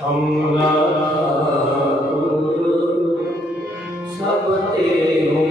हमरा सब तेरो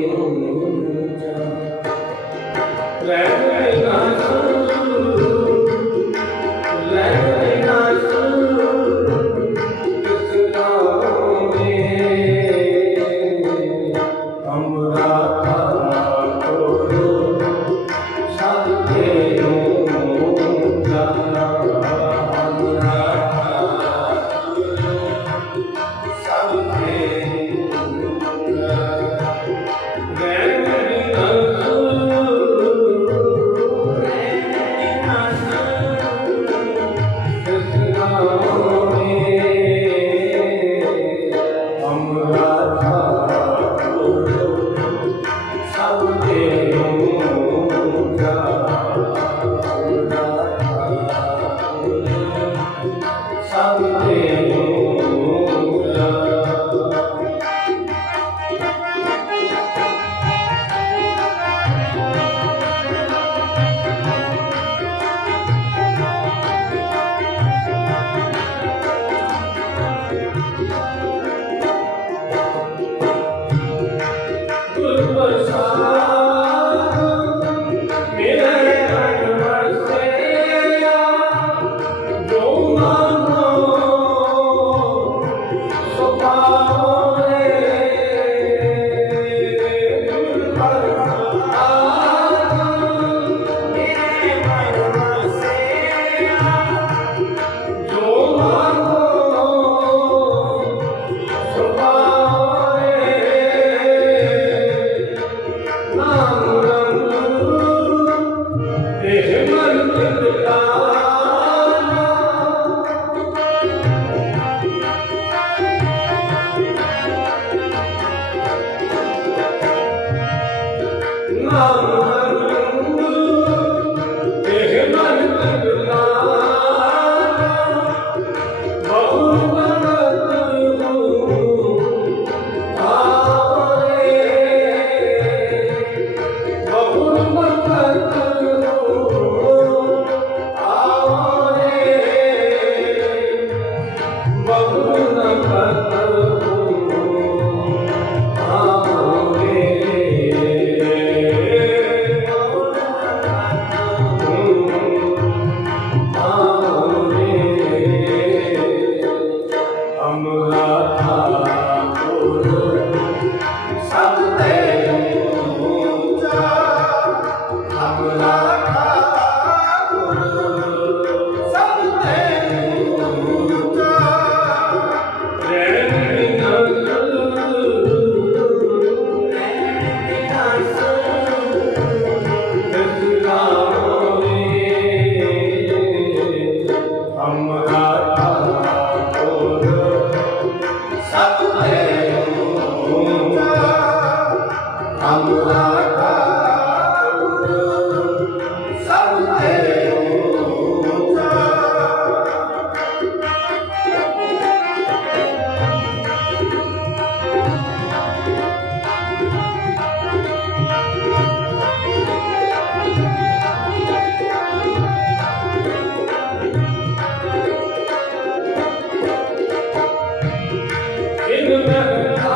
रहना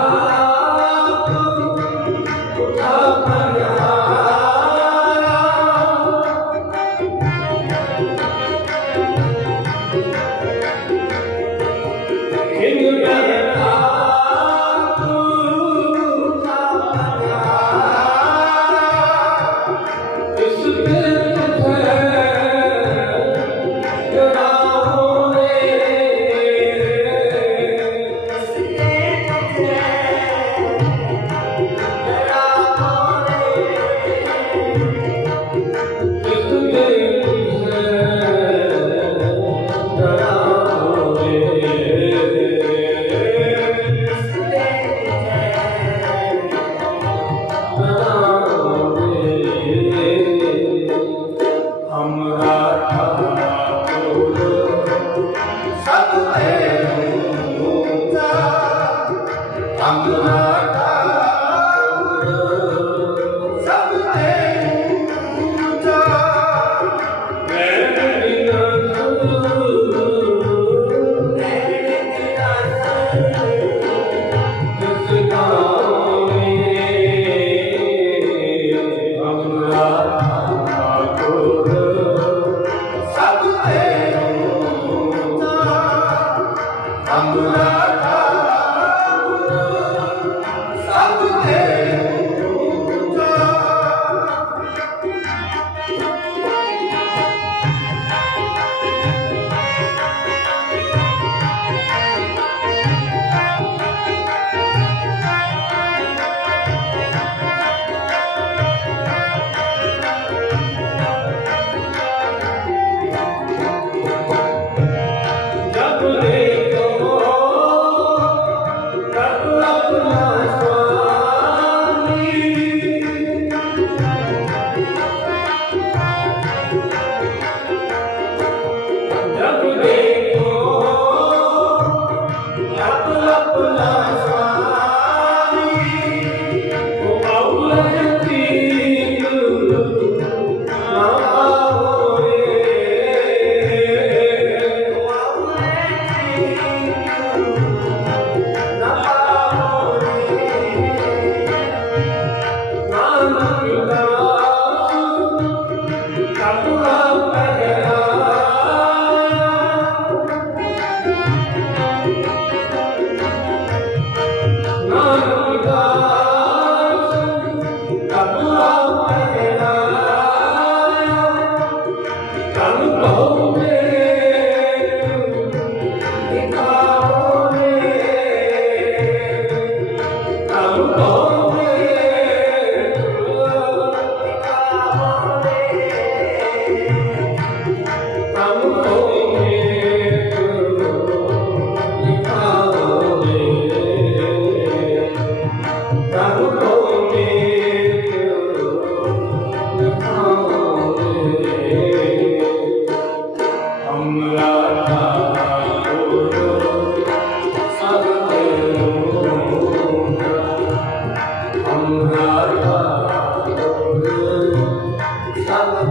हमरा सब तेरू जब देखो तब अपना स्वामी जब देखो तब अपना स्वामी वो औलती ना पाओगे वो ना पाओगे नानक दास कबूला पहरा नानक दास कबूला पहरा कल कहोगे दिखाओगे कल कहोगे कल कहोगे दिखाओगे कल कहोगे हमरा सब हमरा सब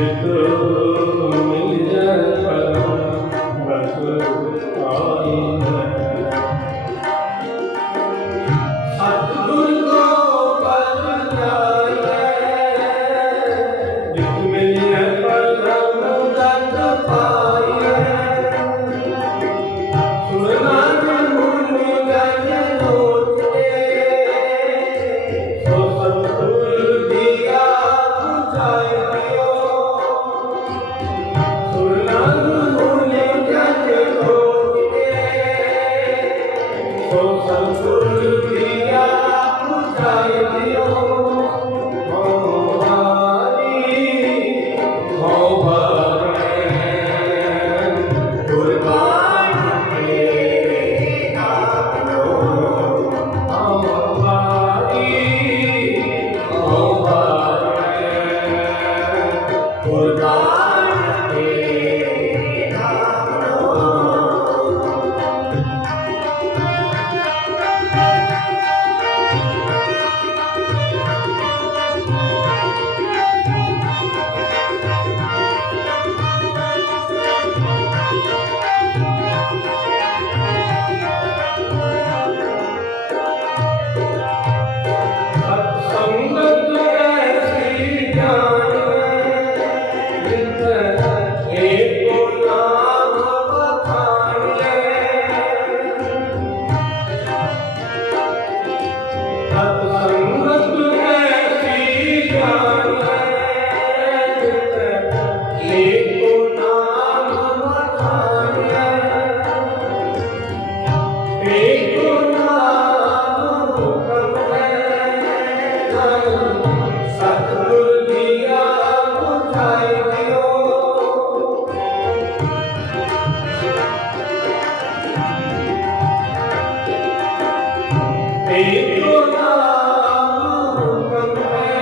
जित मिल जाए बस आई है सतगुर को पद जाए जित मिल जाए परम दंड पाए सुना मुन गज नोचे सो सतगुर दिया बुझाए दियो सुना मुन गज नोचे सो सतगुर दिया बुझाए दियो हो हरि हो भगवान कुर्बान तेरे नाम हो हरि हो भगवान कुर्बान तेरे नाम हो सत्संगत ऐसी ज्ञान जित एको नाम बखाने सत्संगत ऐसी ज्ञान जित एको नाम बखाने एको नाम हुक्म है सतगुर दिया बुझाए दियो एको नाम हुक्म है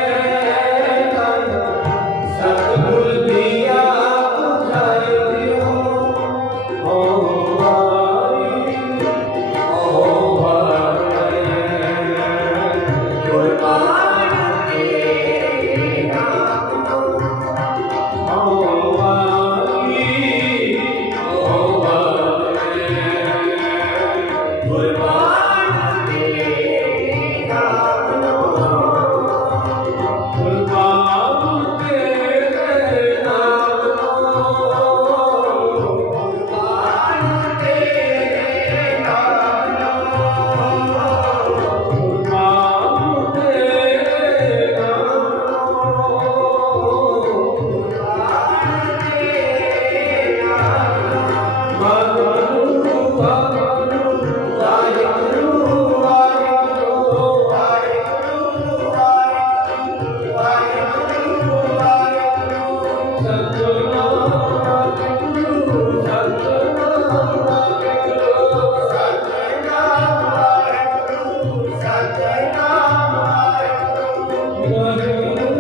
सतगुर दिया बुझाए दियो हो हरि हो भगवान कुर्बान तेरे नाम हो हरि हो भगवान कुर्बान तेरे नाम हो कुर्बान तेरे नाम हो कुर्बान तेरे नाम हो कुर्बान तेरे नाम हो कुर्बान तेरे नाम वाहिगुरु वाहिगुरु वाहिगुरु वाहिगुरु वाहिगुरु वाहिगुरु वाहिगुरु सतनाम वाहिगुरु सतनाम वाहिगुरु सतनाम वाहिगुरु सतनाम वाहिगुरु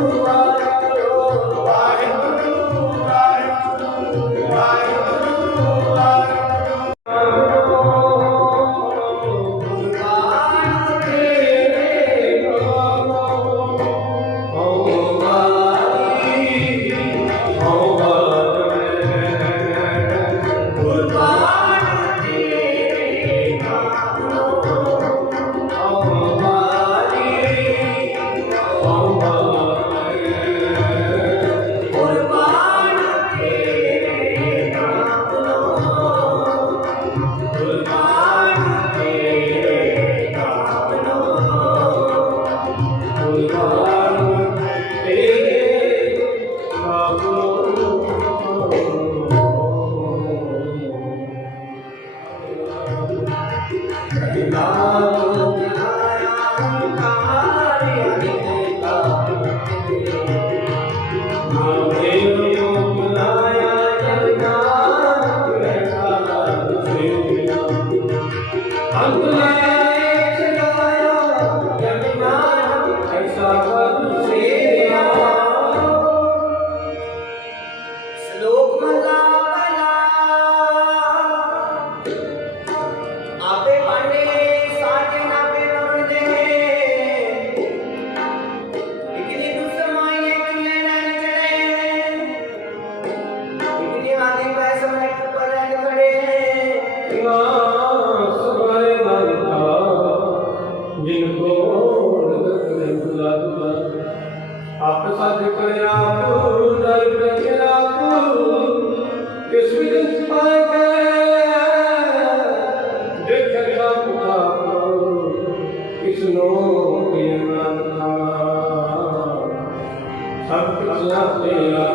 वाहिगुरु वाहिगुरु वाहिगुरु वाहिगुरु ऐसा सज कर आपू दर कर आपू किस विधि पाए देख सब किसनो सब कुछ आपने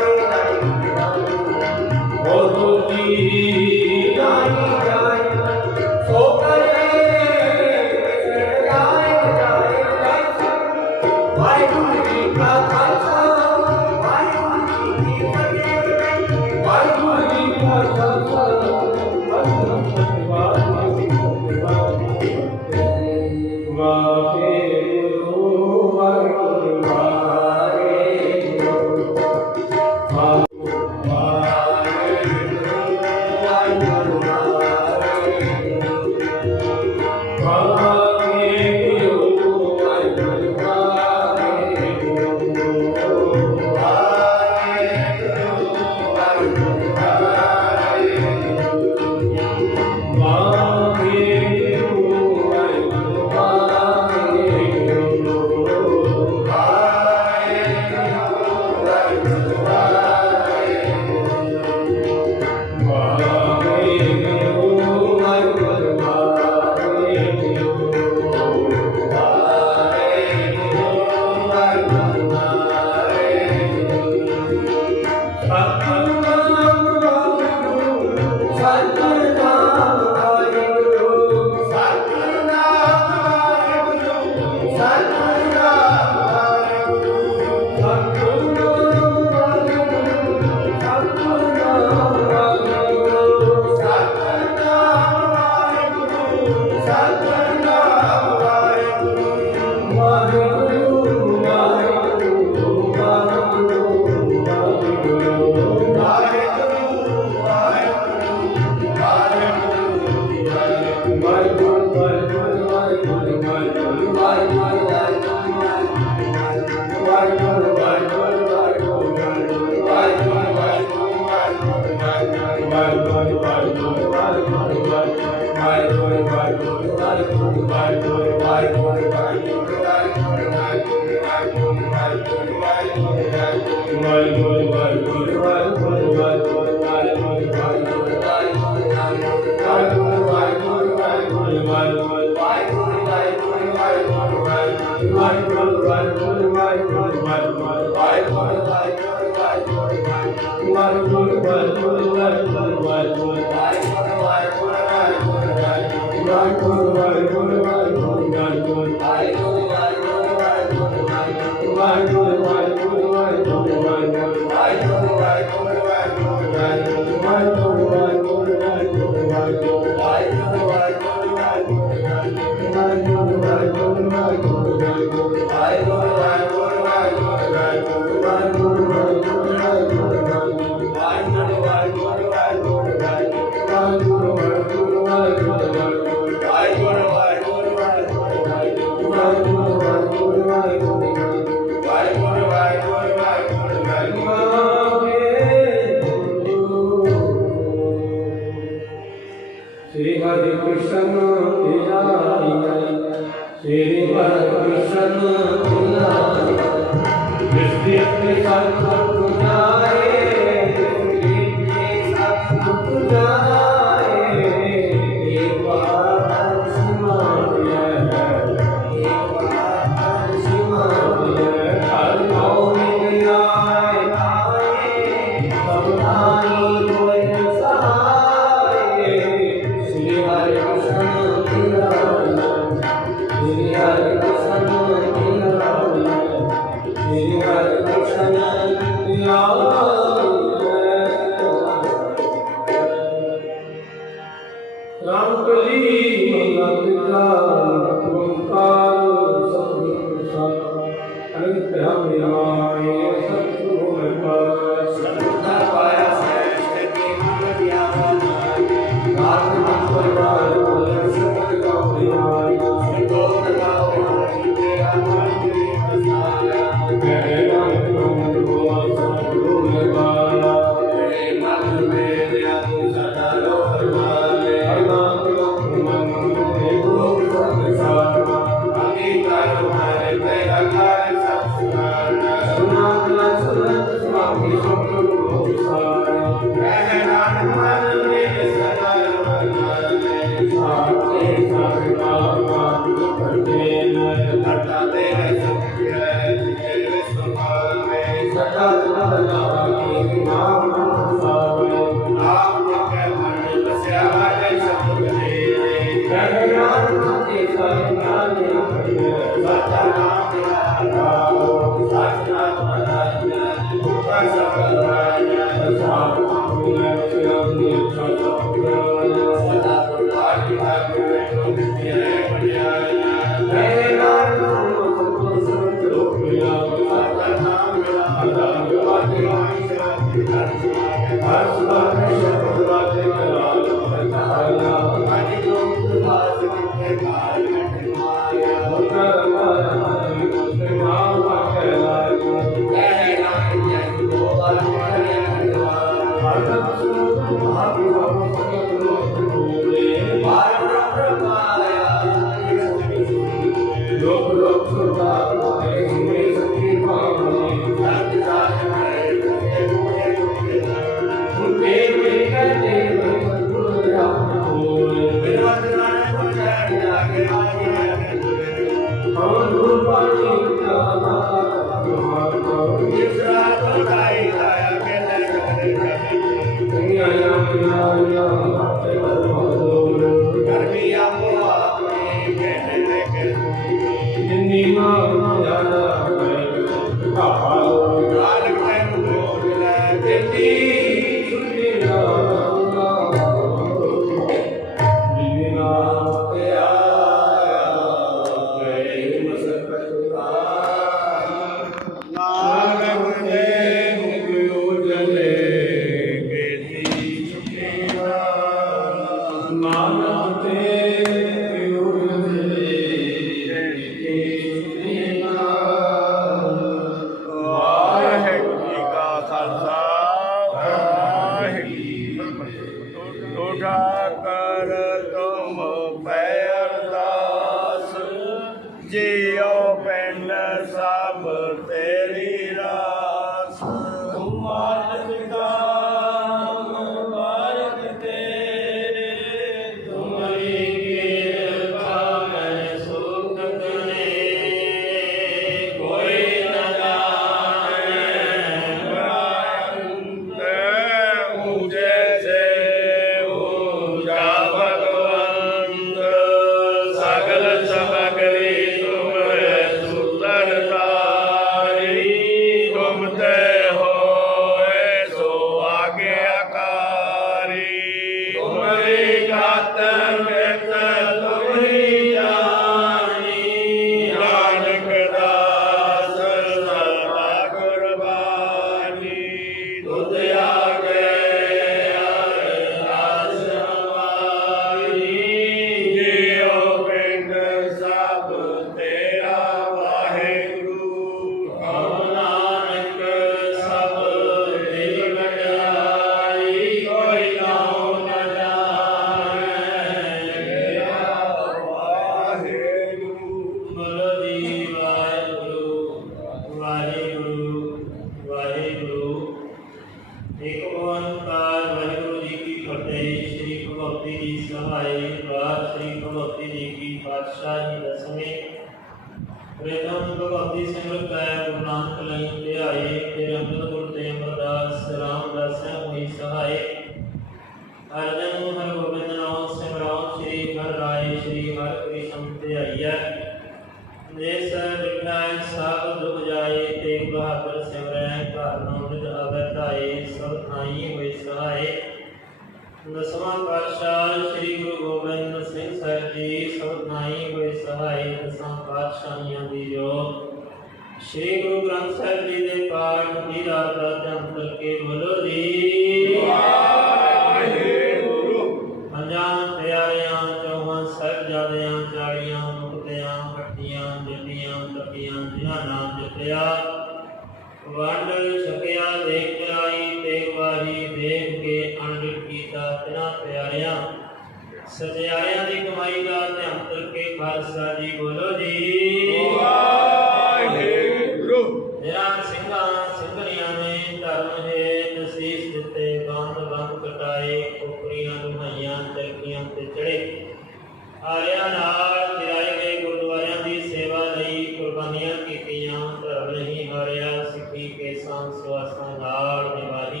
ਆਰਿਆਂ ਨਾਲ ਗਿਰਾਏ ਗਏ ਗੁਰਦੁਆਰਿਆਂ ਦੀ ਸੇਵਾ ਲਈ ਕੁਰਬਾਨੀਆਂ ਕੀਤੀਆਂ। ਧਰਮ ਨਹੀਂ ਹਾਰਿਆ, ਸਿੱਖੀ ਕੇਸਾਂ ਸਵਾਸਾਂ ਨਾਲ ਨਿਭਾਈ।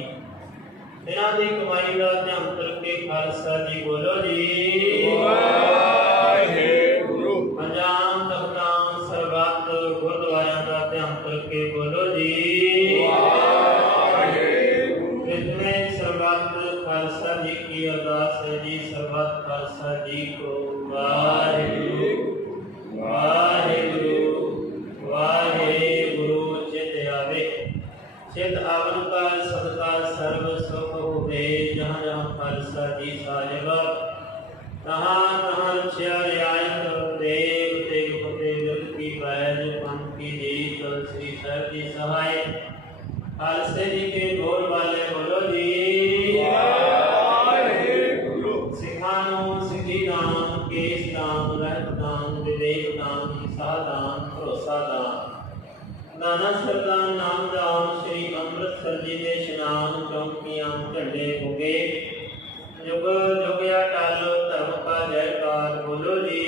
ਇਹਨਾਂ ਦੀ ਕਮਾਈ ਦਾ ਧਿਆਨ ਕਰਕੇ ਖਾਲਸਾ ਜੀ ਬੋਲੋ ਜੀ ਵਾਹਿਗੁਰੂ। ਪੰਜਾਂ ਤਖਤਾਂ ਸਰਬੱਤ ਗੁਰਦੁਆਰਿਆਂ ਦਾ ਧਿਆਨ ਕਰਕੇ ਬੋਲੋ ਜੀ ਵਾਹਿਗੁਰੂ। इतने सर्वत्र खालसा जी की अरदास है जी। सर्वत्र खालसा जी को वाहेगुरु वाहेगुरु वाहेगुरु। चित आवे चित आवन का सदका सर्व सुख होवे। जहाँ जहाँ खालसा जी साहिब तहाँ तहाँ रक्षा रियायत देव तेग फतेह जग की बैज पंथ की जीत श्री साहिब जी सहाय। खालसे जी के बोल वाले बोलो जी वाहिगुरु। सिखां नूं सिखी दान, केस दान, रहत दान, विवेक दान, हिस्सा दान, भरोसा दान, नाना सरदान नाम दान। श्री अमृतसर जी के इशनान चौकियां झंडे होगे। जुग जुग अटल धर्म का जयकार बोलो जी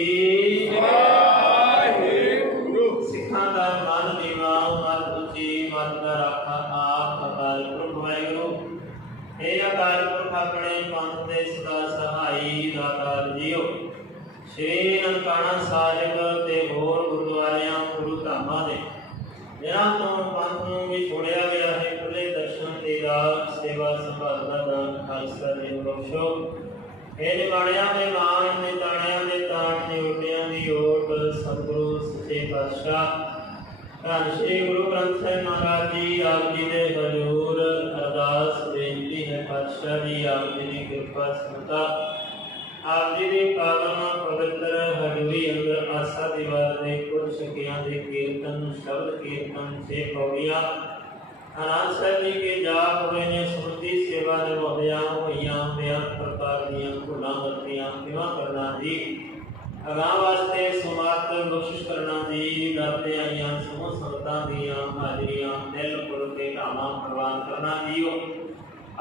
वाहिगुरु। सिखां दा मन दीवा मत उची मत का राखा आप अकाल पुरख वाहिगुरु। हे अकाल पुरख अपने पंथ दे सदा सहाई दातार जीओ। श्री ननकाना साहिब ते होर गुरुद्वारियां गुरु धामां दे जिन्हां तों पंथ नूं भी छोड़िया गया है खुले दर्शन ते राग सेवा संभाल दा दान खालसा जी नूं बख्शो। हे निमाणियां दे मान ते ताणियां दे ताण ते ओटियां दी ओट सतगुरु सच्चे पातशाह धन श्री गुरु ग्रंथ साहिब महाराज जी आप जी दे हजूर अरदास बेनती है। पातशाह जी आप जी की कृपा समता आप जी की पावन पवित्र हजूरी अंदर आसा दीवार ने कुल सखियां दे कीर्तन शब्द कीर्तन से पौड़ियां आनंद साहिब जी के जाप हुए ने सुरती सेवा निभाया हुई बेअंत प्रकार दियां भुलां गलतियां क्षमा करना जी। अगां वास्ते सुमात बख्शिश करना जी। दरते आईयां समूह संगतां दियां हाजरियां दिल खुल के ढावां प्रवान करना जीओ।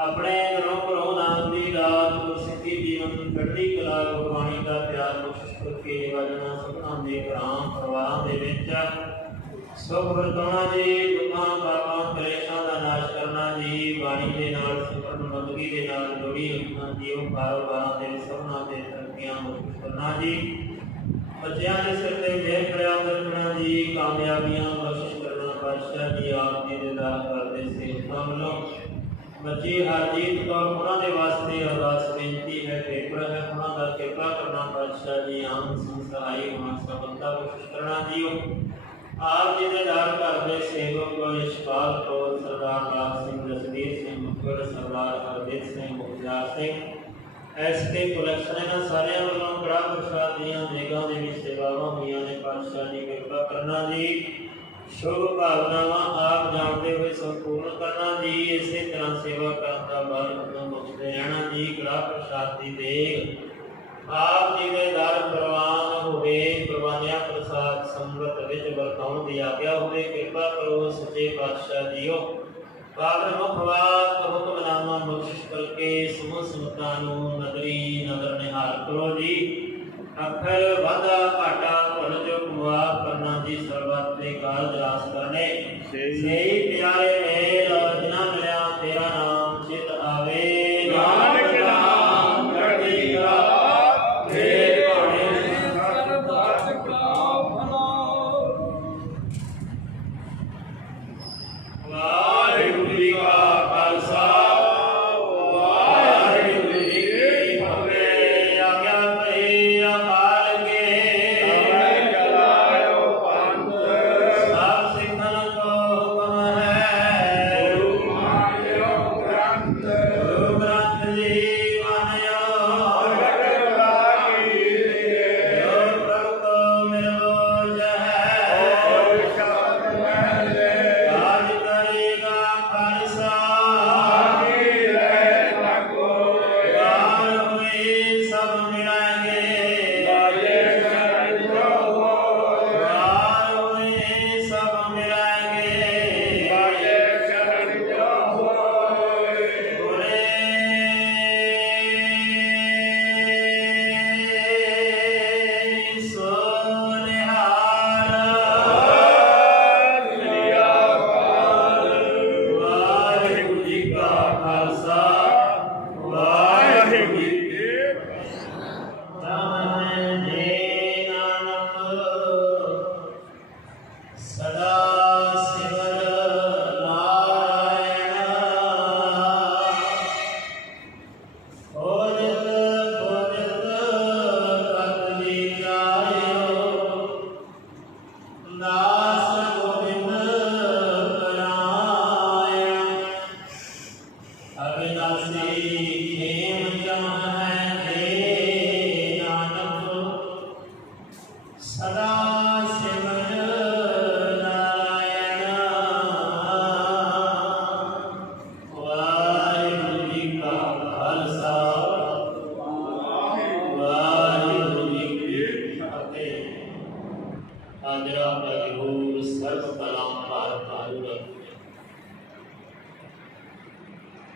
अपने घरों घरों नाम दी रात गुरसिੱਖੀ जीवन चढ़दी कला गुरबाणी का प्यार बख्शिश करके वजना सपना दे घरां परिवारां दे विच सुख वरताउणा जी। दुखां पापां कलेशां दा नाश करना जी। बाणी दे नाल सिमरन बंदगी दे नाल जोड़ी रखना जीओ। कारोबारां दे सबना दे तरक्कियां बख्शिश करना जी। बच्चों के सिर से मेहर प्रयास रखना जी। कामयाबियां बख्शिश करना पातशाह जी आप जी दे दान करते सेवकां वल्लों। बच्चे हरजीत कौर उन्होंने वास्ते अरदास बेनती है। पेपर है उन्होंने कृपा करना पातशाह जी। आम संसहाई होना सफलता बख्शिश करना जीओ। आप जी दे दान करते सेवक यशपाल कौर सरदार लाल सिंह जसवीर सिंह मुखर सरदार हरदीप सिंह मुखजार सिंह एसके कलैक्शन इन्हां सारियां वल्लों कड़ा प्रसाद दियां नेगां दे विच सेवावां होईयां ने। पातशाह जी कृपा करना जी। शुभ भावनावां आप जानते हुए संपूर्ण करना जी। इसी तरह सेवा करन दा बल अगों बख्शदे रहना जी। कड़ा प्रसाद दी देग आप जी दे दर प्रवान होवे। कुर्बानियां प्रसाद संगत विच वरताउण दी आग्या होवे। कृपा करो सच्चे पातशाह जीओ। पावन मुखवाक हुक्मनामा बख्शिश करके समूह संगतां नूं नगरी नगर निहाल करो जी। अखर वादा घाटा भुल चुक मुआफ करना जी। सर्वत दे कारज रास करने सही प्यारे मेल जिन्हां मिलिया तेरा नाम चित आवे। नानक नाम चढ़दी कला मेरे भाणे सरबत का भला। वाहिगुरु जी का खालसा वाहिगुरु जी की फतेह। आज्ञा भई अकाल के चलायो पंथ सब सिखन को हुक्म है।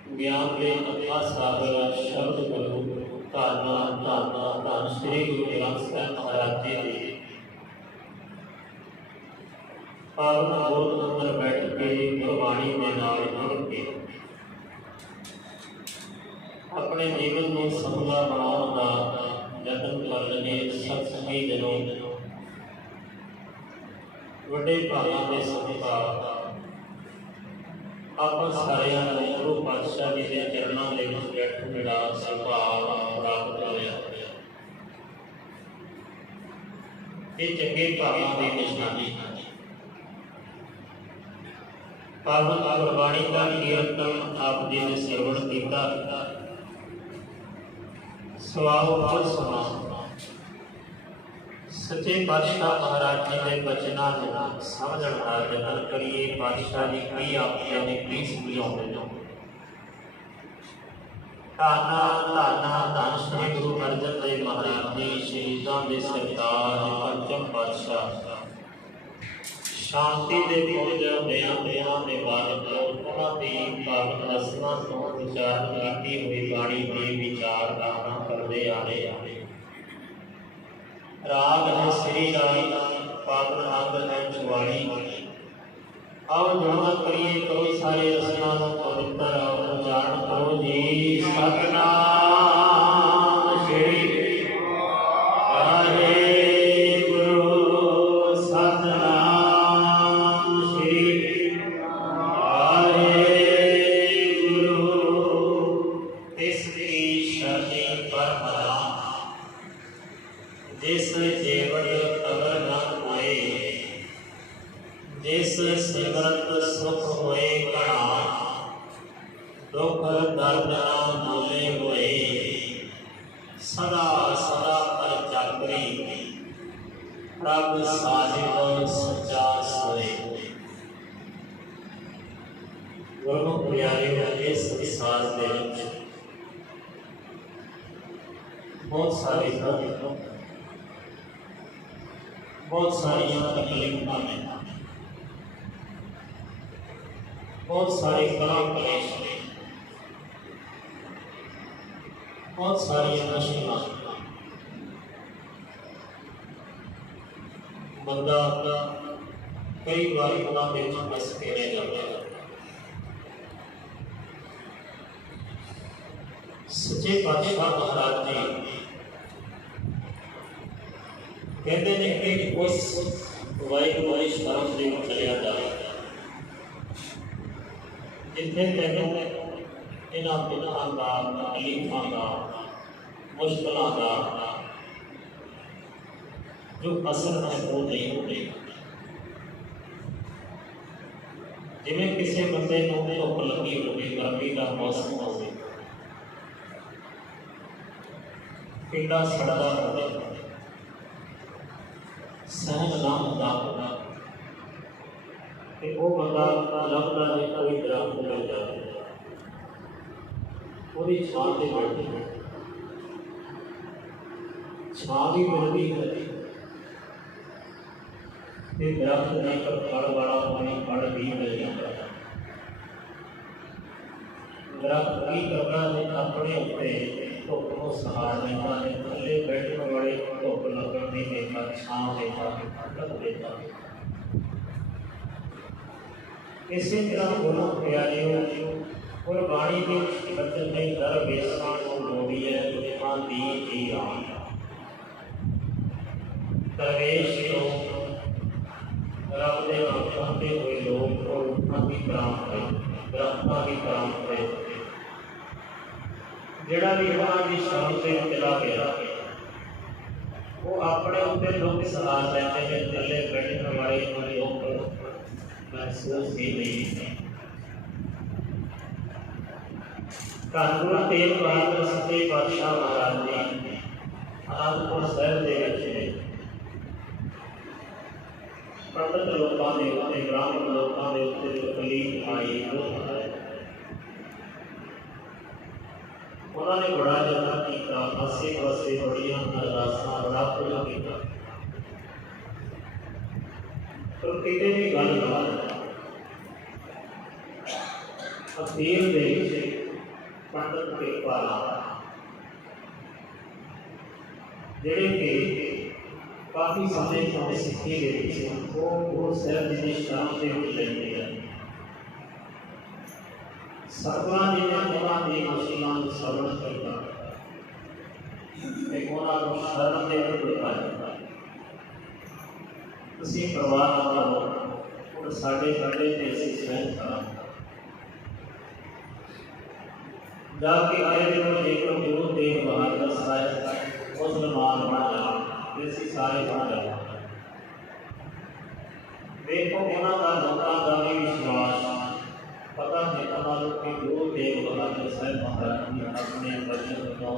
ज्ञान के अथाह सागर शब्द गुरु धारना धारना धन श्री गुरु ग्रंथ साहिब महाराज जी की पावन गोद अंदर बैठ के गुरबाणी के नाल जुड़ के अपने जीवन को सफला बनाने का यतन कर लगे सत्संगी जनों वड्डे भागां दे सत्कार आप सारिਆਂ ਨੂੰ गुरु पातशाह जी के चरणों के विच बैठण दा सुभाग प्राप्त होया। ये चंगे भागां की निशानी पावन गुरबाणी का कीर्तन आप जी ने श्रवण किया सवाओ खुद सुना सच्चे पातशाह महाराज जी के बचना समझण का यतन करिए। पातशाह जी की आखिया ने की समझाते जो ताना ताना धन श्री गुरु अर्जन देव महाराज जी शहीदां दे सरताज पंचम पातशाह शांति दे पुंज दया दया दे बालक उन्हां दी पावन रसना तो उच्चारण की हुई बाणी की विचार धारणा करते आ रहे राग है श्री राग पावन अंग है चुवाणी। आओ जुड़ना करिए करो सारे रसना पवित्र उच्चारण करो जी सतनाम श्री वाहेगुरु सतनाम श्री वाहेगुरु तिसकी शरणी परमरा जिस जीवन अगर न होए जिस सिमरत सुख होए घना दुख दर्द न भूले होए सदा सदा पर जागरी रब साहिब सच्चा सोए। गुरमुख प्यारे इस संसार के बहुत सारे बहुत सारिया तकलीफा ने बहुत सारे कला कलेश ने बहुत सारिया मुश्किल बंदा कई बार उन्होंने फस के रह जाता है। सच्चे पातशाह महाराज जी कहते हैं कि उस वाहिगुरू वाली शरण से चलिया जाए जिथे तेनों इन्हां दुखों का तकलीफों का मुश्किलों का जो असर है वो नहीं होने। जिवें किसी बंदे को धुप लगी होगी गर्मी का मौसम होवे पिंडा सड़दा होवे सहन ना होता कि वो बंदा लगता है कोई दरख्त मिल जाए पूरी छां से बैठे छां भी मिलती है दरख्त नहीं पर फल वाला पानी फल भी मिल जाता है। दरख्त की करता है अपने उत्ते धुप को सहार लेता है थले बैठने वाले धुप लगन नहीं देता छां देता ठंडक देता। इसी तरह गुरु प्यारियों गुरबाणी के बचन नहीं दर बेसां को लोड़ी है दुखा दी जी आन दरवेश लोग रब दे आते हुए लोग और उन्हां की प्राप्त है दरख्तां की प्राप्त है जिहड़ा भी उन्हां की शरण से चला गया वो अपने उत्ते दुख सहार लेते हैं थले बैठने वाले लोग महसूस ही नहीं है। धन गुरु तेग बहादुर सच्चे पातशाह महाराज जी आनंदपुर साहिब दे विच पंडित लोगों के उत्ते ब्राह्मण लोगों के उत्ते तकलीफ आई उन्होंने बड़ा यत्न किया आसे पासे बड़िया अरदासां बड़ा कुछ किया तो किते भी गल अखीर दे पंडित कृपाल ਜਿਹੜੇ ਕਿ ਕਾਫੀ ਸਮੇਂ ਤੋਂ ਸਿੱਖੀ ਦੇ ਵਿੱਚ ਉਹ ਗੁਰੂ ਸਾਹਿਬ ਜੀ ਦੀ ਸ਼ਰਨ ਦੇ ਵਿੱਚ ਲੈਂਦੇ ਹਨ। ਸਤਿਗੁਰਾਂ ਜੀ ਨੇ ਉਹਨਾਂ ਦੀ ਮੁਸ਼ਕਿਲਾਂ ਨੂੰ ਸਰਵਣ ਕੀਤਾ ਤੇ ਉਹਨਾਂ ਨੂੰ ਸ਼ਰਨ ਦੇ ਵਿੱਚ ਲਿਆਇਆ। ਤੁਸੀਂ ਪਰਵਾਹ ਨਾ ਕਰੋ, ਸਾਡੇ ਤੇ ਅਸੀਂ ਸਹਿਣ ਕਰਾਂਗੇ। ਜਾ ਕੇ ਆਏ ਜਦੋਂ ਜੇਕਰ ਗੁਰੂ ਤੇਗ ਬਹਾਦਰ ਸਾਹਿਬ ਉਸ ਨਿਰਮਾਣ ਬਣ ਜਾਣ ਤੇ ਅਸੀਂ ਸਾਰੇ ਬਣ ਜਾਵਾਂਗੇ। ਦੇਖੋ ਉਹਨਾਂ ਦਾ ਲੋਕਾਂ ਦਾ ਵੀ ਵਿਸ਼ਵਾਸ ਪਤਾ ਹੈ ਉਹਨਾਂ ਨੂੰ ਕਿ ਗੁਰੂ ਤੇਗ ਬਹਾਦਰ ਸਾਹਿਬ ਮਹਾਰਾਜ ਜੀ ਆਪਣੇ ਵਚਨ ਤੋਂ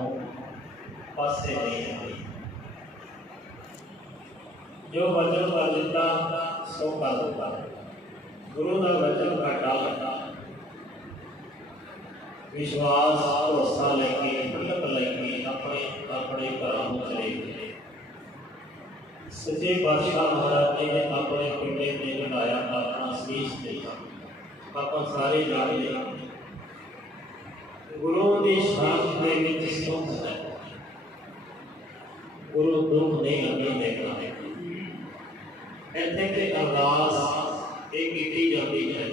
ਪਾਸੇ ਨਹੀਂ ਹੋਏ। ਜੋ ਵਚਨ ਕਰ ਦਿੱਤਾ ਸੋ ਕਰ ਦਿੱਤਾ। ਗੁਰੂ ਦਾ ਵਚਨ ਘਾਟਾ विश्वास भरोसा लेके हिम्मत लेके अपने घरों में चले गए। सच्चे पातशाह महाराज जी ने अपने पिंडे में लगाया अपना शीश दिया। अपन सारे जानते गुरु की शान के विच सुख है। गुरु दुख नहीं लगने देगा। इत्थे ते अरदास ये की जाती है।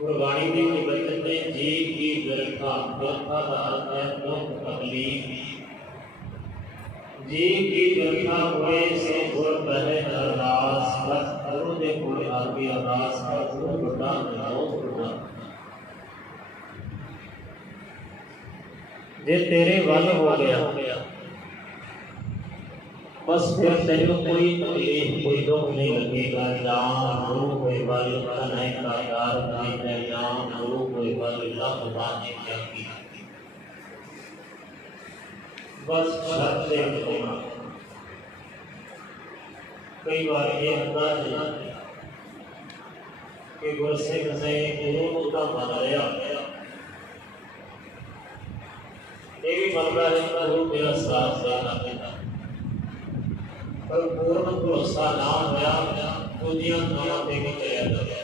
गुरबाणी के वचन में जी की व्यर्था व्यर्था का अर्थ है दुख तकलीफ। जी की व्यर्था हुए से गुर कहे अरदास बस गुरु दे कोल आके अरदास कर गुरु बड़ा बहुत बड़ा। जे तेरे वल हो गया बस फिर तेरे कोई तकलीफ कोई दुख नहीं लगेगा। जान गुरु कोई बल नहीं का यार नहीं है। जान गुरु कोई बल लख बाने क्या की बस शर्त से होना। कई बार ये होता है कि गुरसिख ने गुरु का मान लिया ये भी बनता है गुरु मेरा साथ देना देता पर पूर्ण भरोसा ना होया दूजिया नामां ते भी चलिया जाए।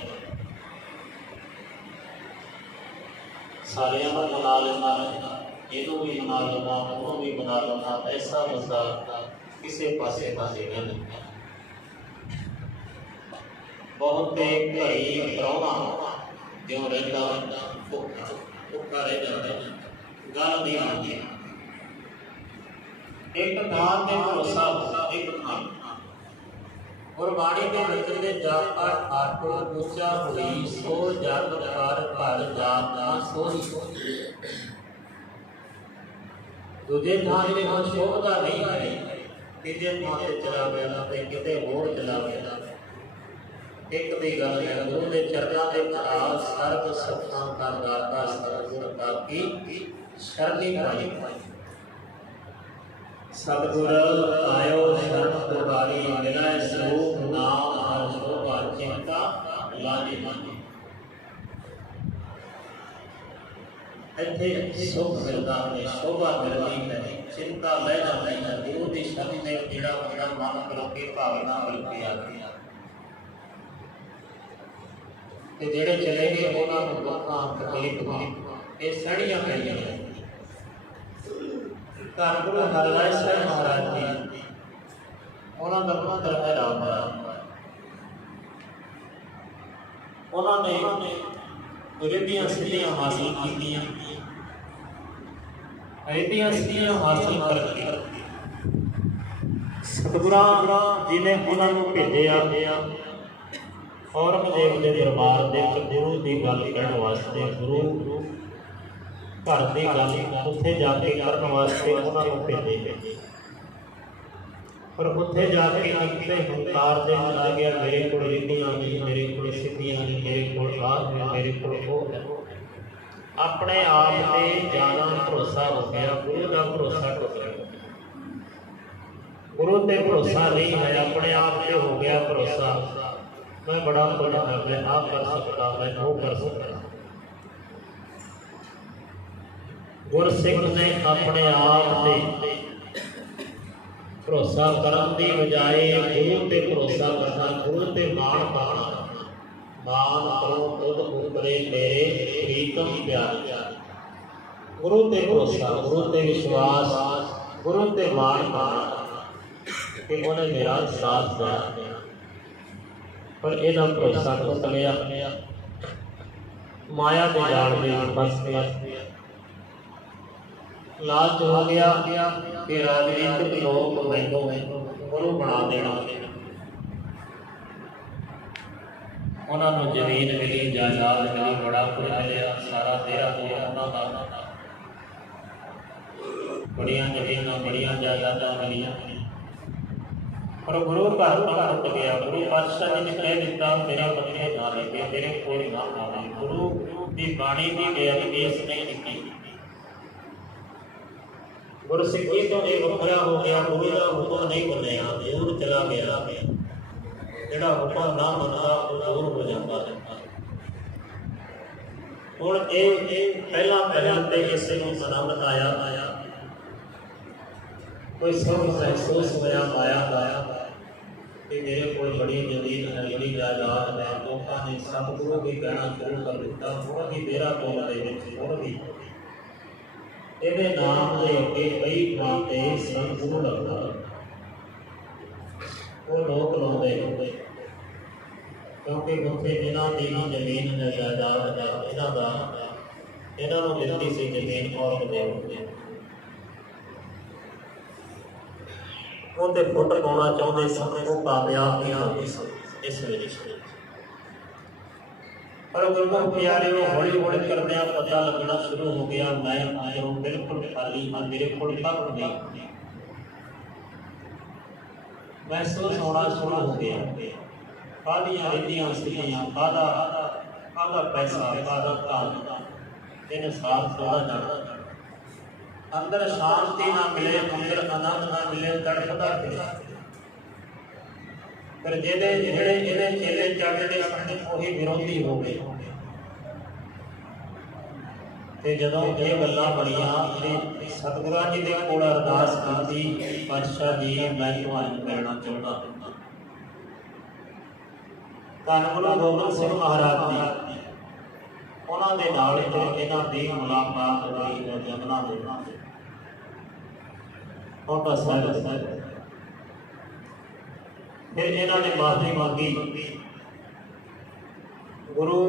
सारियां का मना लेना इनू भी मना लेना उन्होंने भी मना लेना ऐसा मसला किसी पासे नहीं। बहुत घड़ी प्राहुणा जो रहा भुखा रह जाता गल नहीं आती। एक नाम में भरोसा एक नाम गुरबाणी के वचन में जापा ठाकुर ऊंचा हुई सो जग कर घर जाना सोई। दूजे थान में कुछ शोभता नहीं है। तीजे थान से चला गया तो किते होर चला गया। एक दी गल है गुरु के चरणों के खिलाफ सर्व सत्ता का दाता सतगुर का की शरणी पाई। सतगुर आयो शरण पुकारी मिलै स्वरूप नाम हर शोभा चिंता लानी मानी। इत्थे सुख मिलता है शोभा मिलती है चिंता लहना नहीं है। गुरु की शरण में जेड़ा बड़ा मन करो के भावना मिलती आती है ते जेड़े चले गए उन्होंने दुखा तकलीफ ये सड़ियां पईयां हैं। घर गुरु हरराय साहब महाराज जी उन्होंने पुत्र है राम उन्होंने रिद्धियां सिद्धियां हासिल की। रिद्धियां सिद्धियां हासिल करके सतगुरां जी ने उन्होंने भेजा औरंगजेब के दरबार के गुरु की गल कहने वास्ते। गुरु घर की गल उत्थे जाके करने वास्ते उन्होंने भेजे पर उत्थे जाके कितने हंकार से आ गया मेरे को रिद्धियां नहीं मेरे को सिद्धियां नहीं मेरे को मेरे को अपने आप से ज़्यादा भरोसा हो गया। गुरु का भरोसा टुट गया। गुरु ते भरोसा नहीं है अपने आप से हो गया भरोसा। मैं बड़ा कुछ है मैं आ कर सकता मैं वो कर सकता। गुरसिख ने अपने आप से भरोसा करने की बजाय गुरु ते भरोसा करना गुरु ते मान पाना। मान करो खुद उतरे मेरे प्रीतम प्यारे। गुरु ते भरोसा, गुरु ते विश्वास, गुरु ते मान करना कि उन्हें मेरा साथ देना। पर यह भरोसा टुट गया, माया के जाल में फस गया, लालच हो गया कि राजनीतिक लोग मैनू गुरु बना देना, उन्होंने जमीन मिली, जायदाद मिली, बड़ा कुछ मिलिया, सारा तेरा हो उन्होंने बड़िया जमीन बड़िया जायदादा मिलिया। पर गुरु घर टुट गया। गुरु पातशाह जी ने कह दिता मेरे बच्चे ना लगे, मेरे कोल ना आवे। गुरु की बाणी की बेअदबीस नहीं की। गुरसिੱਖੀ तो ये वखरा हो गया, गुरु का हुक्म नहीं मनया, दूर चला गया। जिहड़ा हुक्म ना मनता वो दूर हो जाता है। हुण ये पहला पहल ते इसे नूं आनंद आया, कोई सब महसूस होया पाया कि मेरे को बड़ी जमीन है, बड़ी जायदाद है। लोगों ने सतगुरु भी कहना शुरू कर दिता। हुण भी मेरा कौम दे विच हुण भी ਇਹਦੇ ਨਾਮ ਦੇ ਅੱਗੇ ਕਈ ਥਾਂ ਤੇ ਸਤਿਗੁਰੂ ਲੱਗਦਾ, ਉਹ ਲੋਕ ਲਾਉਂਦੇ ਹੁੰਦੇ, ਕਿਉਂਕਿ ਉੱਥੇ ਜਿਨ੍ਹਾਂ ਦੀ ਜ਼ਮੀਨ ਜਾਇਦਾਦ ਹੈ, ਇਹਨਾਂ ਨੂੰ ਦਿੱਤੀ ਸੀ ਜ਼ਮੀਨ ਔਰਤ ਦੇ ਹੁੰਦੇ, ਉਹਦੇ ਫੁੱਟ ਪਾਉਣਾ ਚਾਹੁੰਦੇ ਸਨ, ਉਹ ਕਾਮਯਾਬ ਨਹੀਂ ਹੁੰਦੇ ਸਨ ਇਸ ਰਿਸ਼ਤੇ। पर गुरमुख प्यारे हौली हौली करदे पता लगना शुरू हो गया मैं आयो बिल्कुल खाली हाँ, मेरे को कख नहीं महसूस होना शुरू हो गया। कादियां रिद्धियां सीधियां कादा पैसा कादा धन इन साथ थोड़ा जाना, अंदर शांति ना मिले, अंदर आनंद ना मिले, तड़फदा फिरे। पर जेड़े इहदे चेले चढ़ते अपने वही विरोधी हो गए। ते जदों ये गल्लां बणियां ते सतगुरां जी दे कोल अरदास कीती, पातशाह जी मैं तुहानूं मिलना चाहुंदा। धन गुरु गोबिंद सिंह महाराज जी उन्हां दे नाल इन्हां दी मुलाकात होई यमुना दे औटा साहिब। फिर इन्होंने माफी मांगी, गुरु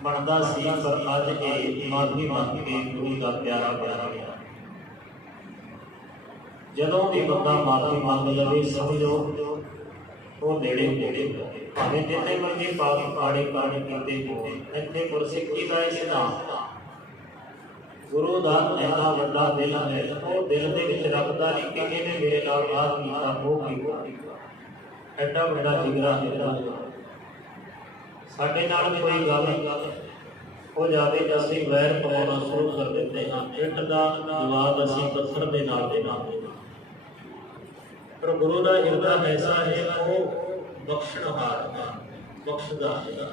बनता सी, पर अज ये माफी मांग के गुरु का प्यारा बन गया। जदों भी बंदा माफी मांग लवे समझो वो नेड़े नेड़े भावें जिन्ने मर्जी पाप पाड़े पाड़े करते हो। इत्थे गुरसिੱਖੀ का सिद्धांत गुरु का इन्ना वड्डा दिल है, वो दिल के विच रखता नहीं कि इन्हें मेरे नाल आ कीता वो कीता, एडा बड़ा जिगरा है। साडे नाल कोई गल हो जाए तो असीं वैर पवाउणा शुरू कर देते हैं, इट का जवाब असीं पत्थर के नाल देना। पर गुरु का हिरदा ऐसा है, वो बख्शणहार बख्शदा है।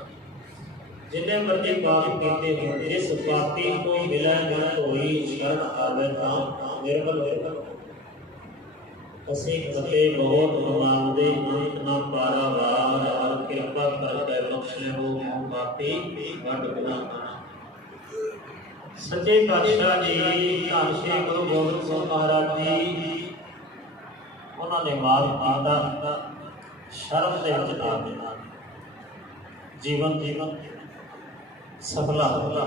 जिन्हें मर्जी पाप कीते हो, जिस पापी को मिलै मन होई, शरण आवे तां निर्मल निर्मल। असीं फते बहुत मंगांदे अंत ना पारावार, और कृपा करके बख्श लो पापी वड गुनाह। सच्चे पातशाह जी धन श्री गुरु गोबिंद सिंह महाराज जी उन्होंने माफ कीता, शर्म दे विच आ देना, जीवन सफला होला।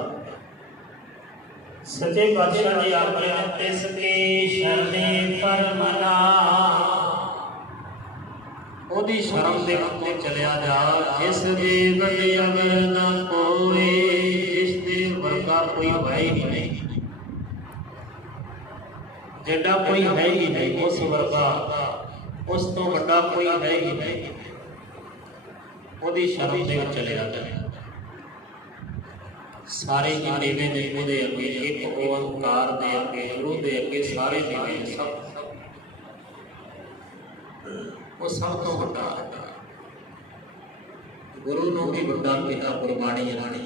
सच्चे पातशाह जी आखदे ने तिसकी शरणी फरमाना, ओदी शरण दे उत्ते चलिया जा, जिस दे वड्डे अमर ना कोई, जिस दे वर्गा कोई है ही नहीं, जिहड़ा कोई है ही नहीं उस वर्गा, उस तो वड्डा कोई है ही नहीं, ओदी शरण दे विच चलिया जा। सारे ही नीवे ने उहदे अगे, एक ओंकार दे अगे, गुरु दे अगे सारे नीवे, सब वो सब तो वड्डा गुरु नूं भी वड्डा किया गुरबाणी राणी।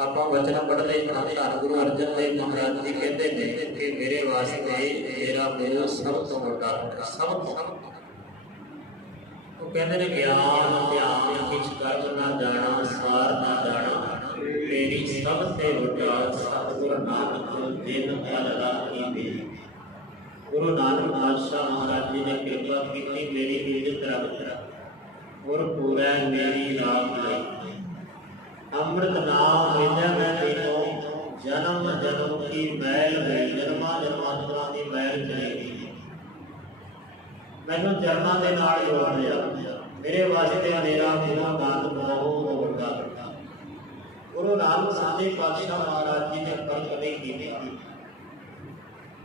आपां वचन पढ़दे हां, धन गुरु अर्जन देव महाराज जी कहते हैं कि मेरे वास्ते मेरा गुरु सब तो वड्डा है, सब तो। वो कहते हैं ज्ञान ध्यान किछ कर्म ना जाना, सार ना जाना, तेरी सबसे वड्डा नानक दिन दयाल राखी मेरी। गुरु नानक पातशाह महाराज जी ने कृपा की मेरी इज्जत रख और पूरा मेरी रात लाई। अमृत नाम विद्या मैं पीनो जन्म जन्म की मैल है, जन्मा जन्मांतरा की मैल जाएगी। मैनू चरणों के नाल जोड़ लिया, मेरे वास्ते मेरा गुरु नानक बहुत वड्डा। गुरु नानक साचे पातशाह महाराज जी ने कर्म नहीं किए।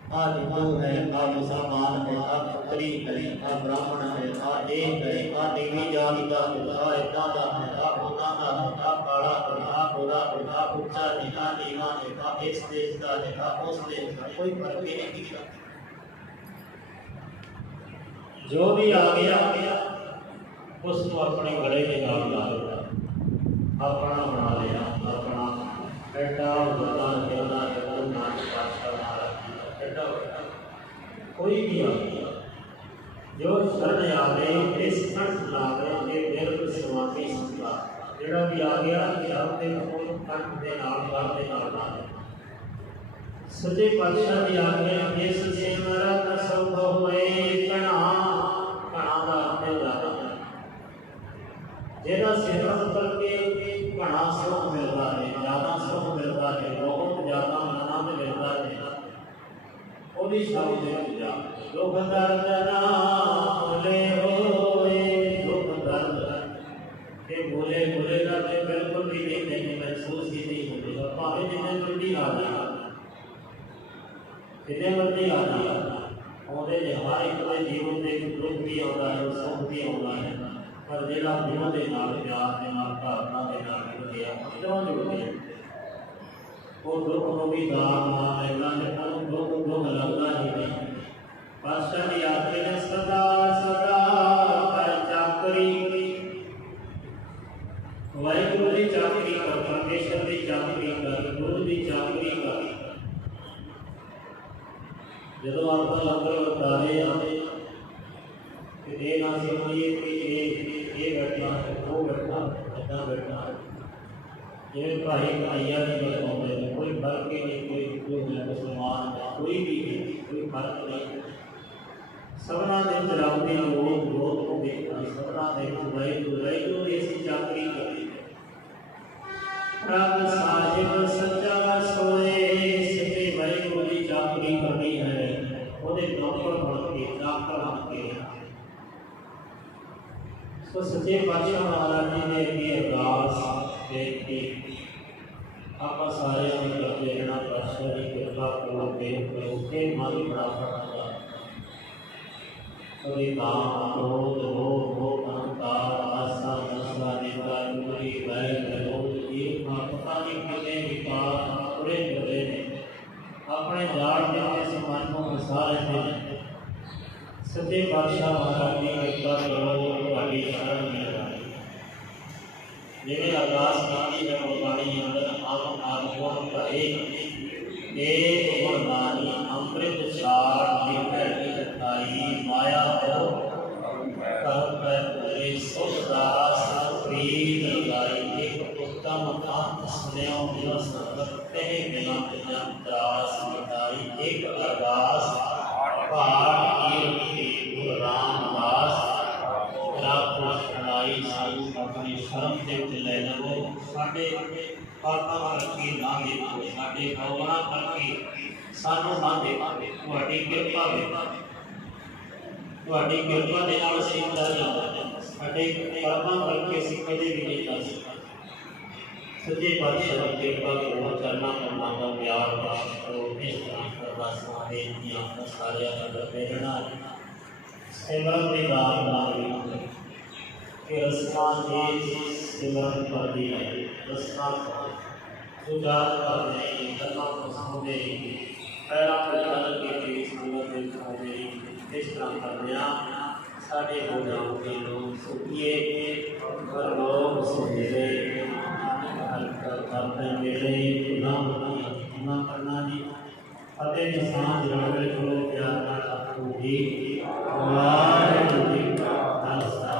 आ हिंदू है, आ मुसलमान है, आ खत्री है, आ ब्राह्मण है, आ एक है, आ नीवी जात का है, आ इदा का है, आ उन्ना का है, आ काला है, आ गोरा है, आ उच्चा है, आ नीवा है, आ इस देश का है, आ उस देश का, कोई फर्क ही नहीं किया। जो भी आ गया उसको अपने गले के नाम ला लिया, अपना बना लिया, अपना बेटा बता देना है। नानक पातशाह महाराज कोई भी आ गया जो शरण आवे इस कंठ लावे ये बिल्कुल समाधि संता जेड़ा भी आ गया अपने कोई कंठ दे नाल कर दे नाल लावे। सच्चे पातशाह भी आ गए इस सिमरन सब होए कणा कणा दा अर्थ लावे जेड़ा सिमरन करके कणा सुख मिलता है, ज्यादा सुख मिलता है, बहुत ज्यादा आनंद मिलता है। ओदी शब्द पूजा दुख दर्द ना भूले होए, दुख दर्द के भूले भूले का बिल्कुल भी नहीं महसूस ही नहीं होगा। भावे जिन्हें मर्जी आ जाए, जिन्हें मर्जी आ जाए, ਉਹਦੇ ਹਰ ਇੱਕ ਦੇ ਜੀਵਨ ਦੇ ਦੁੱਖ ਵੀ ਆਉਂਦਾ ਹੈ, ਸੁੱਖ ਵੀ ਆਉਂਦਾ ਹੈ, ਪਰ ਜਿਹੜਾ ਗੁਰੂ ਦੇ ਨਾਲ ਪਿਆਰ ਦੇ ਨਾਲ ਭਾਵਨਾ ਦੇ ਨਾਲ ਜੁੜ ਗਿਆ, ਕਿਉਂ ਜੁੜ ਗਿਆ, ਉਹ ਦੁੱਖ ਨੂੰ ਵੀ ਦਾਨ ਨਾਲ ਲੈਣਾ ਹੈ, ਉਹ ਦੁੱਖ ਲੱਗਦਾ ਹੀ ਨਹੀਂ। ਪਾਤਸ਼ਾਹ ਦੀ ਆਖੇ ਨੇ ਸਦਾ ਸਦਾ ਕਰ ਚਾਕਰੀ, ਵਾਹਿਗੁਰੂ ਦੀ ਚਾਕਰੀ ਕਰ, ਪਰਮੇਸ਼ਰ ਦੀ ਚਾਕਰੀ ਕਰ, ਗੁਰੂ ਦੀ ਚਾਕਰੀ ਕਰ। ਜਦੋਂ ਆਪਾਂ ਲੰਗਰ ਵਰਤਾਰੇ ਆਉਂਦੇ ਤੇ ਇਹ ਨਾ ਸਮਝੀਏ ਕਿ ਇਹ ਬੈਠਾ ਉਹ ਬੈਠਾ ਇੱਦਾਂ ਬੈਠਾ, ਜਿਵੇਂ ਭਾਈ ਭਾਈਆਂ ਦੀ ਗੱਲ ਆਉਂਦੇ ਨੇ, ਕੋਈ ਫਰਕ ਹੀ ਨਹੀਂ, ਕੋਈ ਮੁਸਲਮਾਨ ਕੋਈ ਵੀ ਕੋਈ ਫਰਕ ਨਹੀਂ। ਸਭਨਾਂ ਦੇ ਚਲਾਉਂਦੇ ਲੋਕ ਲੋਕ ਨੂੰ ਦੇਖਣਾ, ਸਭਨਾਂ ਦੇ ਵਾਹਿਗੁਰੂ ਦੀ ਅਸੀਂ ਚਾਕਰੀ ਕਰੀ। ਪ੍ਰਭ ਸਾਹਿਬ ਸੱਚਾ ਸੋਏ ਸੱਚੇ ਵਾਹਿਗੁਰੂ ਦੀ ਚਾਕਰੀ ਕਰਨੀ ਹੈ, ਉਹਦੇ ਨੌਕਰ ਬਣ ਕੇ ਚਾਕਰ ਬਣ ਕੇ। ਸੋ ਸੱਚੇ ਪਾਤਸ਼ਾਹ ਮਹਾਰਾਜ ਜੀ ਨੇ ਅੱਗੇ ਅਰਦਾਸ ਦੇਖ ਕੇ ਆਪਾਂ ਸਾਰਿਆਂ ਨੂੰ ਕਰਦੇ ਰਹਿਣਾ, ਪਾਤਸ਼ਾਹ ਦੀ ਕਿਰਪਾ ਕਰੋ ਕੇ ਮਨ ਬੜਾ ਫਟਦਾ ਕਦੇ ਕਾਮ ਕ੍ਰੋਧ ਮੋਹ ਅਹੰਕਾਰ ਆਸਾ ਨਸਾ ਨਿੰਦਾ ਚੁਗਲੀ ਵੈਰ ਵਿਰੋਧ ਇਹ ਪਤਾ ਨਹੀਂ ਕਿੰਨੇ ਵਿਕਾਰ ਪੂਰੇ ਹੋਏ ਨੇ, ਆਪਣੇ ਜਾਲ ਦੇ ਇਸ ਮਨ ਨੂੰ ਫਸਾ ਲੈਂਦੇ ਨੇ। ਸੱਚੇ ਪਾਤਸ਼ਾਹ ਮਹਾਰਾਜ ਦੀ ਕਿਰਪਾ ਕਰੋ, ਤੁਹਾਡੀ ਸ਼ਰਨ ਮਿਲ ਜਾਏ। ਜਿਵੇਂ ਅਰਦਾਸ ਕੀਤੀ ਹੈ ਗੁਰਬਾਣੀ ਅੰਦਰ ਆਪ ਗੁਣ ਭਰੇ ਇਹ ਗੁਣ ਨਾਨੀ ਅੰਮ੍ਰਿਤ ਛਾੜ ਨਿਕਲ ਆਈ ਮਾਇਆ ਹੋ ਕਰ ਪਰੇ ਸੁਖ ਦਾਸ ਪ੍ਰੀਤ ਲਗਾਈ। ਇੱਕ ਉੱਤਮ ਅੰਤ ਸੁਣਿਓ ਜਿਉ ਸੰਗਤ ਤੇ ਬਿਨਾਂ ਤਰਾਸ ਮਿਟਾਈ। ਇੱਕ ਅਰਦਾਸ ਪਾਠ ਕੀਰਤੀ ਗੁਰੂ ਰਾਮਦਾਸ ਰਾਖੋ ਸੁਣਾਈ। ਸਾਨੂੰ ਆਪਣੀ ਸ਼ਰਮ ਦੇ ਵਿੱਚ ਲੈ ਲਵੋ, ਸਾਡੇ ਪਾਪਾਂ ਕਰਕੇ ਨਾ ਦੇਖੋ, ਸਾਡੇ ਭਾਵਨਾ ਕਰਕੇ ਸਾਨੂੰ ਨਾ ਦੇਖੋ। ਤੁਹਾਡੀ ਕਿਰਪਾ ਵੇ, ਤੁਹਾਡੀ ਕਿਰਪਾ ਦੇ ਨਾਲ ਅਸੀਂ ਕਰ ਜਾਂਦੇ, ਸਾਡੇ ਕਰਮਾਂ ਕਰਕੇ ਅਸੀਂ ਕਦੇ ਵੀ ਨਹੀਂ ਕਰ ਸਕਦੇ। ਸੱਚੇ ਪਾਤਸ਼ਾਹ ਦੀ ਕਿਰਪਾ ਕਰੋ, ਚਰਨਾਂ ਕਰਨਾ ਦਾ ਪਿਆਰ ਪ੍ਰਾਪਤ ਕਰੋ। ਇਸ ਤਰ੍ਹਾਂ ਅਰਦਾਸਾਂ ਬੇਨਤੀਆਂ ਸਾਰਿਆਂ ਦਾ ਕਰਦੇ ਰਹਿਣਾ। ਸਿਮਰਨ ਦੇ ਨਾਲ ਕਿ ਰਸਮਾਂ ਦੀ ਸਿਮਰਨ ਕਰਦੀ ਹੈ, ਰਸਮਾਂ ਸੁਜਾਤ ਕਰਦੇ ਕਰਨਾ ਪਸੰਦ ਦੇ ਪੈਰਾਂ ਤੇ ਚੱਲ ਕੇ ਤੇਰੀ ਸੰਗਤ ਦੇ ਖਾਦੇ ਇਸ ਤਰ੍ਹਾਂ ਕਰਦਿਆਂ ਸਾਡੇ ਹੋਰਾਂ ਦੇ ਲੋਕ ਸੁਖੀਏ ਪਰ ਲੋਕ ਸੁਖੀਏ ਕਰਦੇ ਮੇਰੇ ਨਾ ਕਰਨਾ ਜੀ ਅਤੇ ਨਿਸ਼ਾਨ ਜੋੜੇ ਕੋਲ ਪਿਆਰ ਨਾਲ ਆਖੋ ਜੀ ਵਾਹਿਗੁਰੂ ਜੀ ਕਾ ਖਾਲਸਾ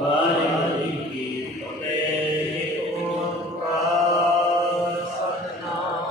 ਵਾਹਿਗੁਰੂ ਜੀ ਕੀ ਫਤਿਹ। ਓੰਕਾਰ ਸਤਿਨਾਮ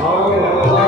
ਆਓ